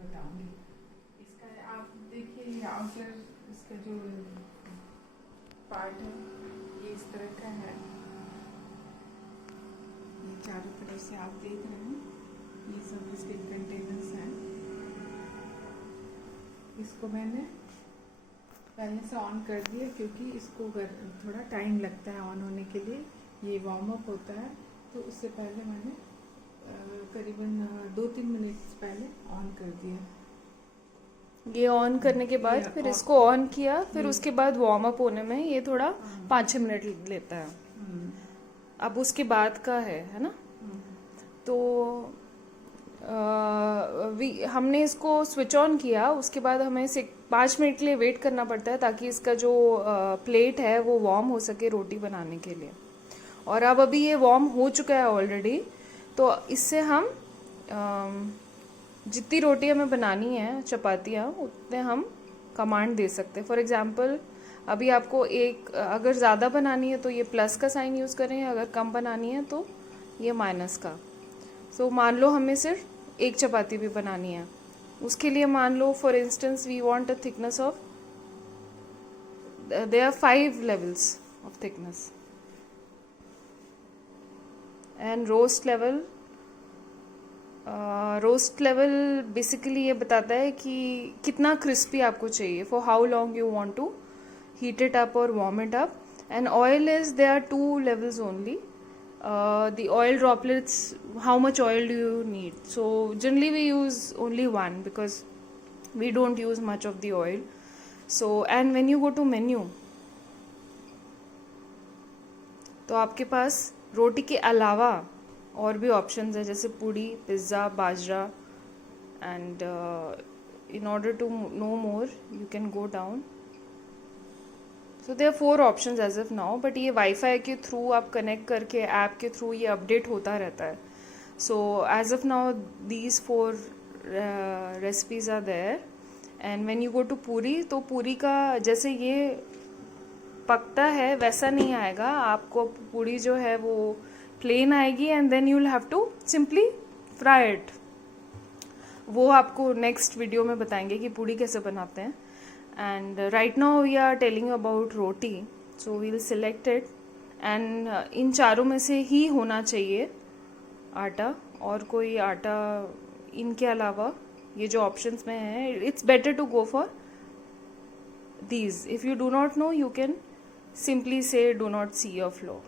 बताऊंगी। इसका आप देखिए, ये आउटर इसका जो पार्ट है ये इस तरह का है। ये चारों तरफ से आप देख रहे हैं, ये सब इसके कंटेनर्स हैं। इसको मैंने पहले से ऑन कर दिया क्योंकि इसको थोड़ा टाइम लगता है ऑन होने के लिए। ये वार्म अप होता है, तो उससे पहले मैंने करीबन 2-3 मिनट पहले ऑन कर दिया। ये ऑन करने के बाद फिर इसको ऑन किया, फिर उसके बाद वार्म अप होने में ये थोड़ा 5-6 मिनट लेता है। अब उसके बाद का है ना। तो हमने इसको स्विच ऑन किया, उसके बाद हमें 5 मिनट के लिए वेट करना पड़ता है ताकि इसका जो प्लेट है वो वार्म हो सके रोटी बनाने के लिए। और अब अभी ये वार्म हो चुका है ऑलरेडी, तो इससे हम जितनी रोटी हमें बनानी है, चपातियाँ, उतने हम कमांड दे सकते हैं। फॉर एग्जांपल अभी आपको अगर ज़्यादा बनानी है तो ये प्लस का साइन यूज़ करें, अगर कम बनानी है तो ये माइनस का। सो मान लो हमें सिर्फ एक चपाती भी बनानी है, उसके लिए मान लो for instance we want a thickness of, there are 5 levels of thickness and roast level basically ये बताता है कि कितना क्रिस्पी आपको चाहिए, for how long you want to heat it up और warm it up. And oil is there are 2 levels only. The oil droplets, how much oil do you need? So generally we use only one because we don't use much of the oil. So and when you go to menu, तो आपके पास रोटी के अलावा और भी options है, जैसे puri, pizza, bajra. And in order to know more you can go down. So there are 4 options as of now, but ये wifi के थ्रू आप कनेक्ट करके ऐप के थ्रू ये अपडेट होता रहता है। So as of now these 4 recipes are there. And when you go to पूरी, तो पूरी का जैसे ये पकता है वैसा नहीं आएगा, आपको पूरी जो है वो प्लेन आएगी and then you will have to simply fry it. वो आपको नेक्स्ट वीडियो में बताएंगे कि पूरी कैसे बनाते हैं। And right now we are telling you about roti, so we will select it. And इन चारों में से ही होना चाहिए आटा, और कोई आटा इनके अलावा ये जो ऑप्शंस में है, it's better to go for these. If you do not know you can simply say do not see your flour,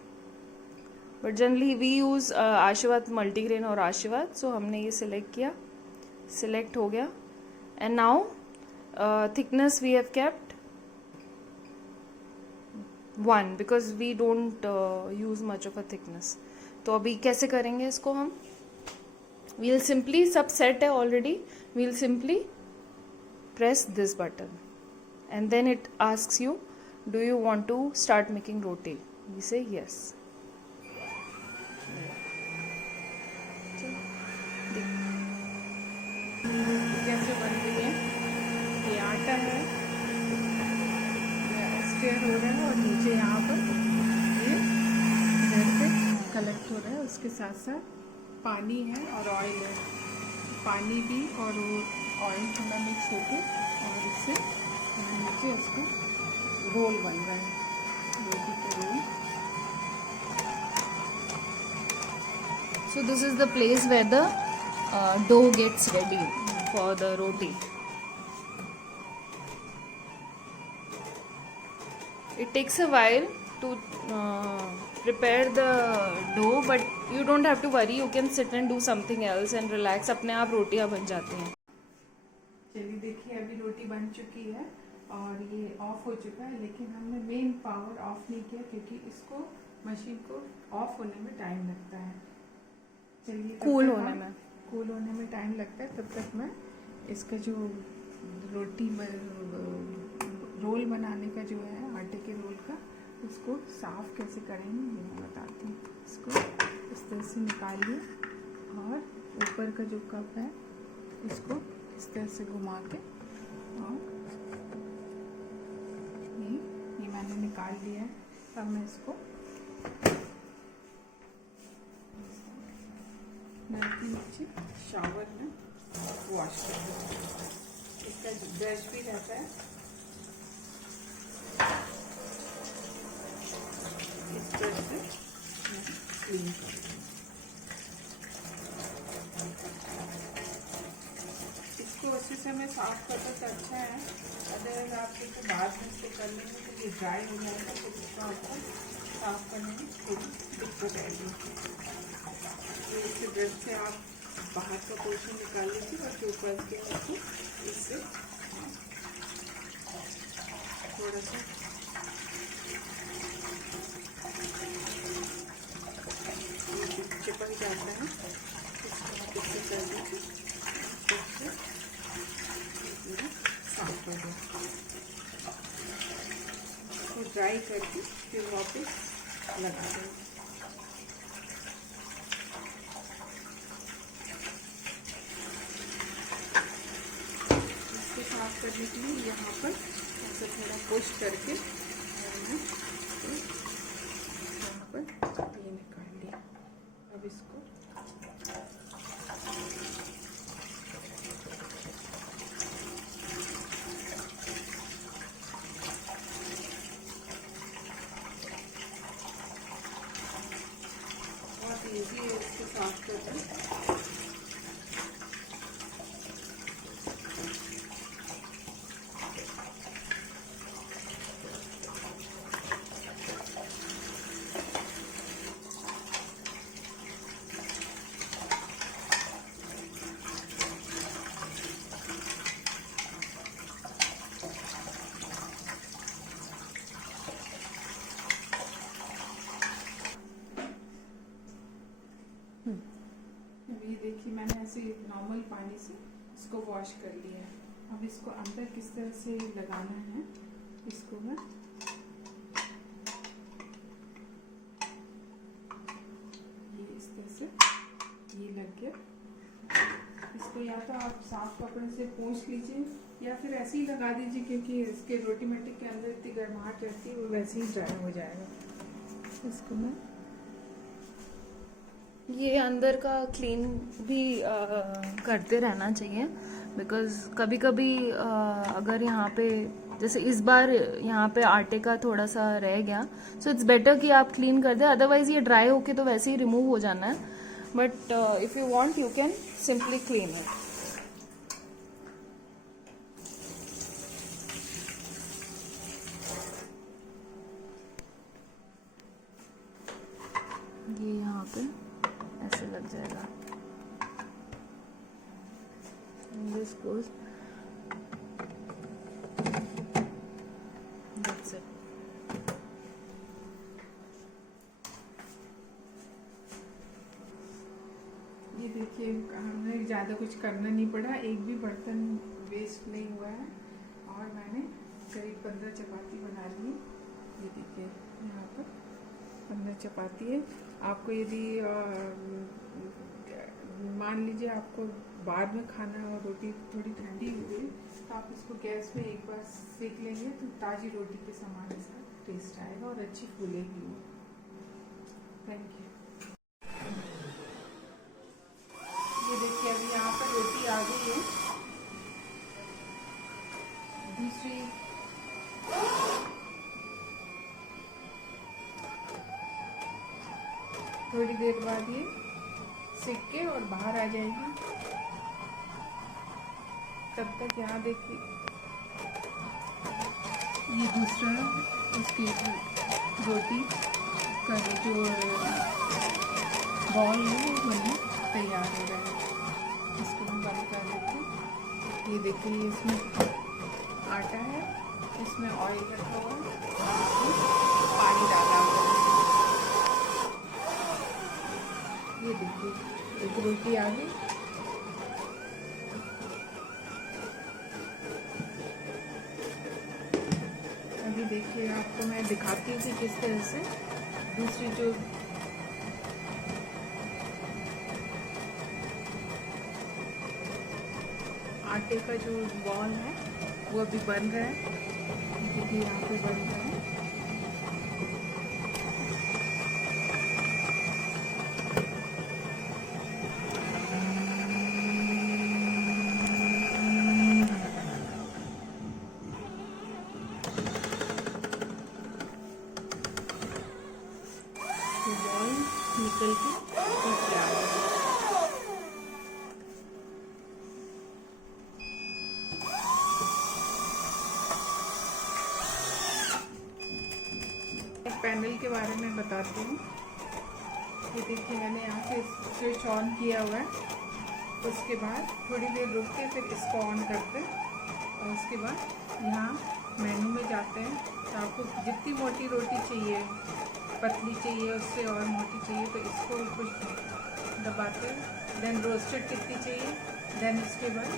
but generally we use Aashirvaad multigrain और आशीर्वाद। सो हमने ये सिलेक्ट किया, सिलेक्ट हो गया। And now thickness we have kept 1 because we don't use much of a thickness. तो अभी कैसे करेंगे इसको हम? वील सिंपली, सब सेट है already, we'll simply press this button and then it asks you, do you want to start making roti? We say yes. कैसे बन रही है? ये आटा है, स्टेयर हो रहा है और नीचे यहाँ पर ये इधर से कलेक्ट हो रहा है। उसके साथ साथ पानी है और ऑयल है, पानी भी और ऑयल थोड़ा मिक्स होके और इससे नीचे इसको रोल बन रहा है, रोटी का role. So this is the place where the dough gets ready for the roti. It takes a while to prepare the dough, but you don't have to worry. You can sit and do something else and relax. अपने आप रोटियां बन जाती हैं। चलिए देखिए, अभी रोटी बन चुकी है और ये ऑफ हो चुका है, लेकिन हमने मेन पावर ऑफ नहीं किया क्योंकि इसको मशीन को ऑफ होने में टाइम लगता है। चलिए, कूल होने में टाइम लगता है, तब तक मैं इसका जो रोटी रोल बनाने का जो है आटे के रोल का, उसको साफ कैसे करेंगे ये मैं बताती हूँ। इसको इस तरह से निकालिए और ऊपर का जो कप है इसको इस तरह से घुमा के, और ये मैंने निकाल लिया है। अब मैं इसको नीचे शावर में वॉश कर दूँगी। इसका ब्रश भी रहता है, इस ब्रश से मैं क्लीन कर दूँगी। इसको उसी समय साफ करना तो अच्छा है, अदरवाइज आप इसको बाद में इसको कर लेंगे तो ये ड्राई हो जाएगा, तो इसको आपको साफ करने में थोड़ी दिक्कत आएगी। तो इस ब्रश से आप बाहर का पोर्शन निकाल लीजिए और जो ऊपर के आपको इससे थोड़ा सा चिपक जाता है, इसको आप इससे कर दीजिए, पूरा साफ कर दो। तो ड्राई करके फिर वापस लगा दें। इसको साफ करने के लिए यहाँ पर ऐसा थोड़ा पुश करके मैंने यहाँ पर ये निकाल लिया। अब इसको बहुत ईजी है इसको साफ करना। ये देखिए मैंने ऐसे नॉर्मल पानी से इसको वॉश कर लिया है। अब इसको अंदर किस तरह से लगाना है, इसको मैं ये इस तरह से, ये लग गया। इसको या तो आप साफ कपड़े से पोंछ लीजिए या फिर ऐसे ही लगा दीजिए, क्योंकि इसके रोटीमेटिक के अंदर इतनी गर्माहट रहती है, वो वैसे ही ड्राई हो जाएगा। इसको मैं ये अंदर का क्लीन भी करते रहना चाहिए, बिकॉज़ कभी कभी अगर यहाँ पे जैसे इस बार यहाँ पे आटे का थोड़ा सा रह गया, सो इट्स बेटर कि आप क्लीन कर दें, अदरवाइज ये ड्राई होके तो वैसे ही रिमूव हो जाना है। But if you want you can simply clean it. ये यहाँ पे ऐसे लग जाएगा। This goes. That's it. ये देखिए हमें ज़्यादा कुछ करना नहीं पड़ा, एक भी बर्तन वेस्ट नहीं हुआ है और मैंने करीब 15 चपाती बना ली। ये देखिए यहाँ पर 15 चपाती है। आपको यदि मान लीजिए आपको बाद में खाना है और रोटी थोड़ी ठंडी हो गई तो आप इसको गैस में एक बार सेक लेंगे तो ताज़ी रोटी के समान इसका टेस्ट आएगा और अच्छी फूलेगी। Thank you. ये देखिए अभी यहाँ पर रोटी आ गई है। दूसरी थोड़ी देर बाद ये सिक के और बाहर आ जाएगी। तब तक यहाँ देखिए ये दूसरा उसकी रोटी का जो बॉल है वो बनना तैयार हो रहा है। इसको हम बंद कर देते हैं। ये देखिए इसमें आटा है, इसमें ऑयल रखा हुआ है, पानी डाला हुआ है। ये देखिए एक रोटी आ गई। अभी देखिए आपको मैं दिखाती थी किस तरह से दूसरी जो आटे का जो बॉल है वो अभी बन रहा है। देखिए यहाँ पे बन रहा है। रोटी की आवाज। एक पैनल के बारे में बताती हूँ। ये देखिए मैंने यहाँ से स्विच ऑन किया हुआ है। उसके बाद थोड़ी देर रुक के फिर इसको ऑन करते हैं और उसके बाद यहाँ मेनू में जाते हैं। तो आपको जितनी मोटी रोटी चाहिए, पतली चाहिए, उससे और मोटी चाहिए, तो इसको कुछ दबाते हैं। देन रोस्टेड कितनी चाहिए, देन इसके बाद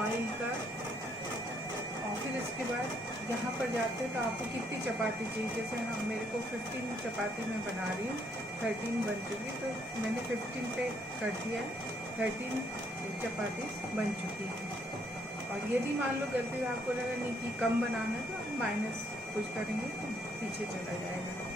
ऑयल का, और फिर इसके बाद यहाँ पर जाते हैं तो आपको कितनी चपाती चाहिए। जैसे हम मेरे को 15 चपाती मैं बना रही हूँ, 13 बन चुकी, तो मैंने 15 पे कर दिया है। 13 चपाती बन चुकी है। और यदि मान लो गलती से आपको लगा नहीं कि कम बनाना है तो आप माइनस कुछ करेंगे तो पीछे चला जाएगा।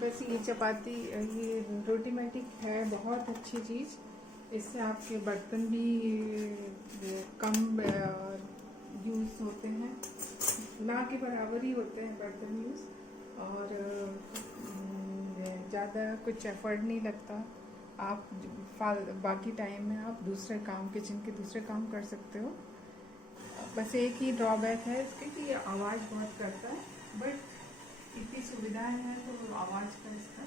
बस ये चपाती, ये रोटी मैटिक है बहुत अच्छी चीज़। इससे आपके बर्तन भी कम यूज़ होते हैं, ना के बराबर ही होते हैं बर्तन यूज़, और ज़्यादा कुछ एफर्ट नहीं लगता। आप बाकी टाइम में आप दूसरे काम, किचन के दूसरे काम कर सकते हो। बस एक ही ड्रॉबैक है इसके कि ये आवाज़ बहुत करता है, बट इतनी सुविधाएं हैं तो आवाज़ का इसका